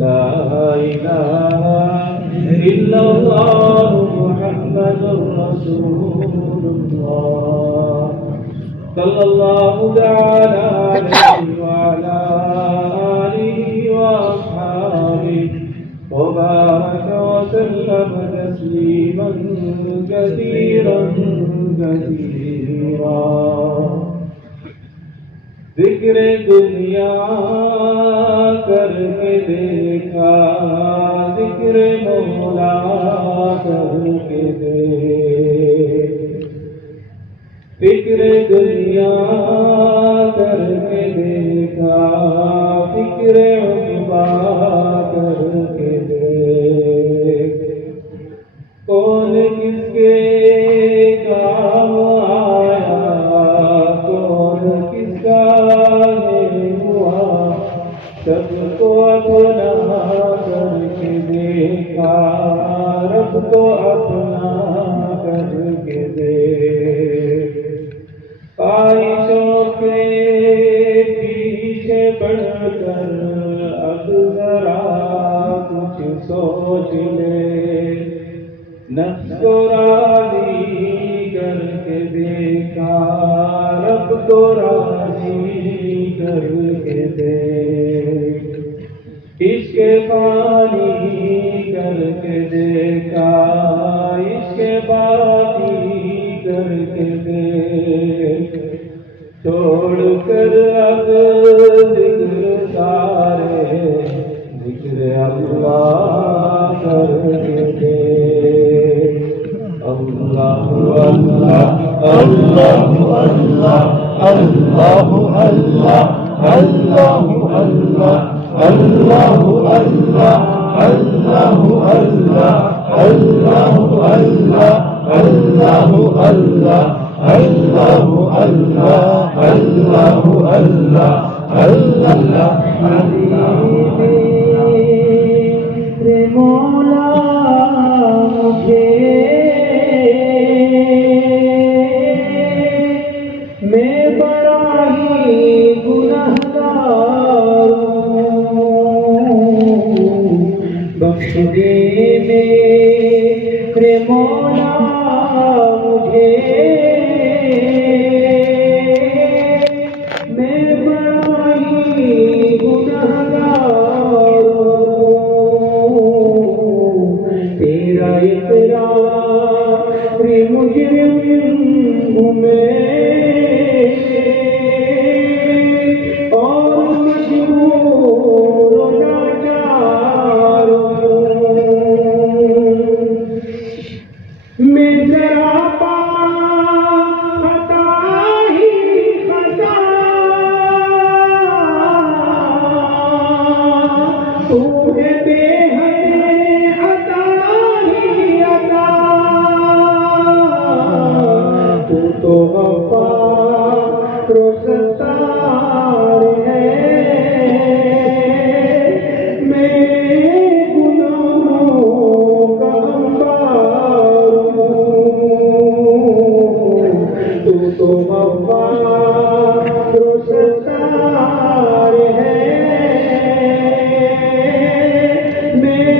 لا إله إلا الله محمد رسول الله صلى الله تعالى عليه وعلى آله وأصحابه وبارك وسلم تسليما كثيرا كثيرا ذکر دنیا کرके देखा ذکر مولا करके देख ذکر दुनिया करके देखा ذکر उक़बा करके देख कौन किसके काम आया कौन किसका नहीं हुआ सबको अपना करके देखा रब को अपना करके देख ख्वाहिशों के पीछे पड़कर अब जरा कुछ सोच ले नफ्स को राजी करके देखा रब को राजी करके देख इश्क़ पानी करके देखा इश्क़ बाकी करके देख छोड़ कर अब ज़िक्र सारे ज़िक्र अल्लाह करके देख अल्लाहु अल्लाह अल्लाहु अल्लाह अल्लाहु अल्लाह अल्लाहु अल्लाह अल्लाहु अल्लाह अल्लाहु अल्लाह अल्लाहु अल्लाह अल्लाहु अल्लाह अल्लाहु अल्लाह अल्लाहु अल्लाह अल्लाह हबीबी मौला मुझे मैं बड़ा ही गुनहगार बख्श दे मेरे मौला मुझे मैं बड़ा ही गुनहगार तेरा इकरार मुजरिम हूँ मैं और मजबूर लाचार मैं जरा खता ही खता तू है बेहद अता ही अता तू तो गफ्फार सत्तार है मैं गुनाहों का अंबार तू तो गफ्फार सत्तार है मैं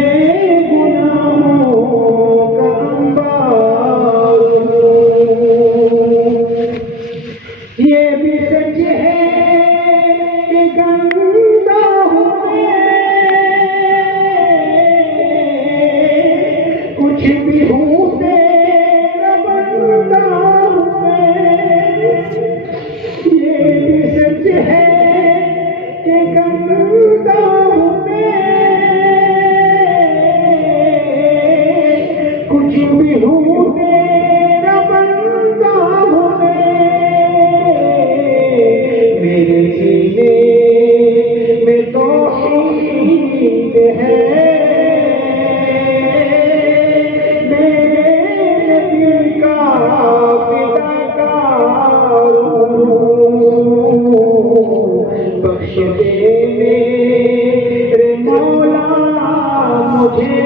गुनाहों का अंबार ये भी सच है कि गंदा हूँ मैं कुछ भी हूँ तेरा बंदा हूँ मैं ये भी सच है कि गंदा हूँ मैं कुछ भी हूँ तेरा बंदा हूँ मेरे सीने में तौहीद है मेरे दिल का फिदाकार बख्श दे मेरे मौला मुझे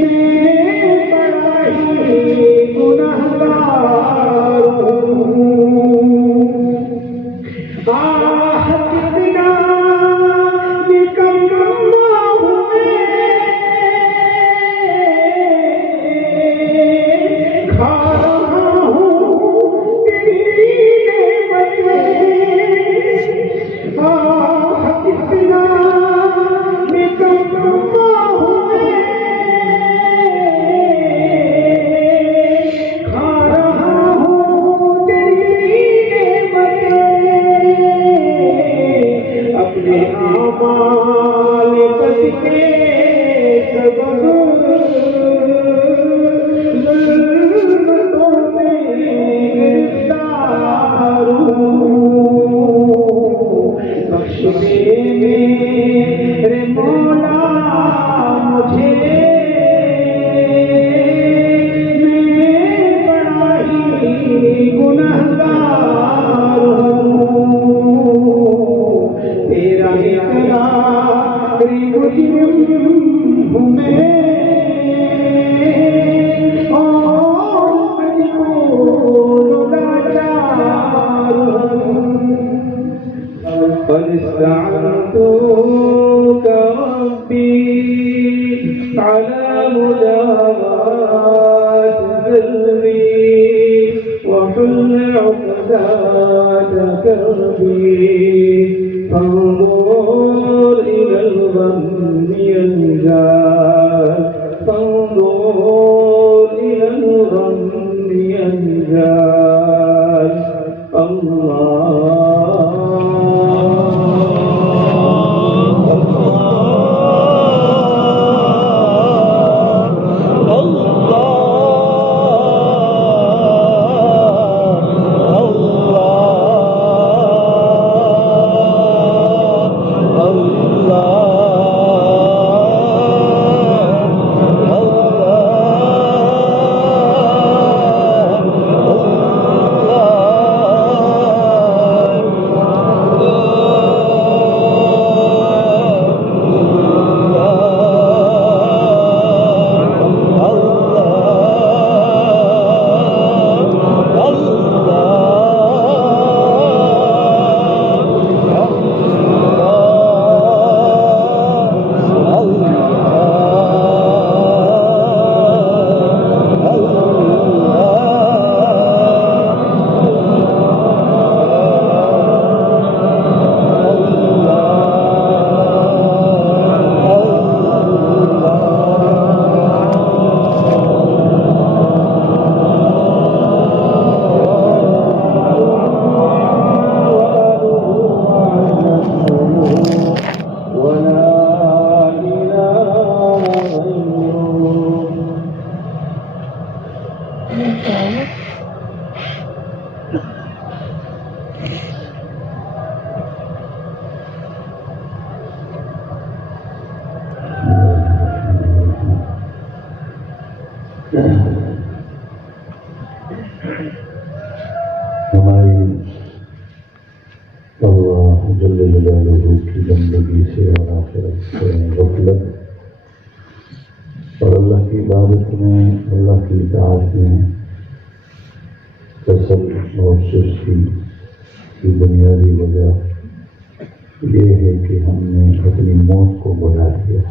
मैं बड़ा ही गुनहगार कितना अपने आमाल बद के सबब ज़ुल्मतों में गिरफ्तार हूँ। बख्श दे मेरे मौला मुझे, मैं बड़ा ही गुनहगार हूँ। तेरा इकरारी मुजरिम हूँ मैं, और मजबूर लाचार हूँ। فاستعنتك ربي على مداواة ذنبي وحل عقدات كربي فانظر إلى الغم ينزال فانظر إلى الغم ينزال हमारी अल्लाह जल्ल जलालुहु की बंदगी से और आखिरत से गफलत और अल्लाह की इबादत में, अल्लाह की इताअत में कसल और सुस्ती की बुनियादी वजह ये है कि हमने अपनी मौत को बुला दिया।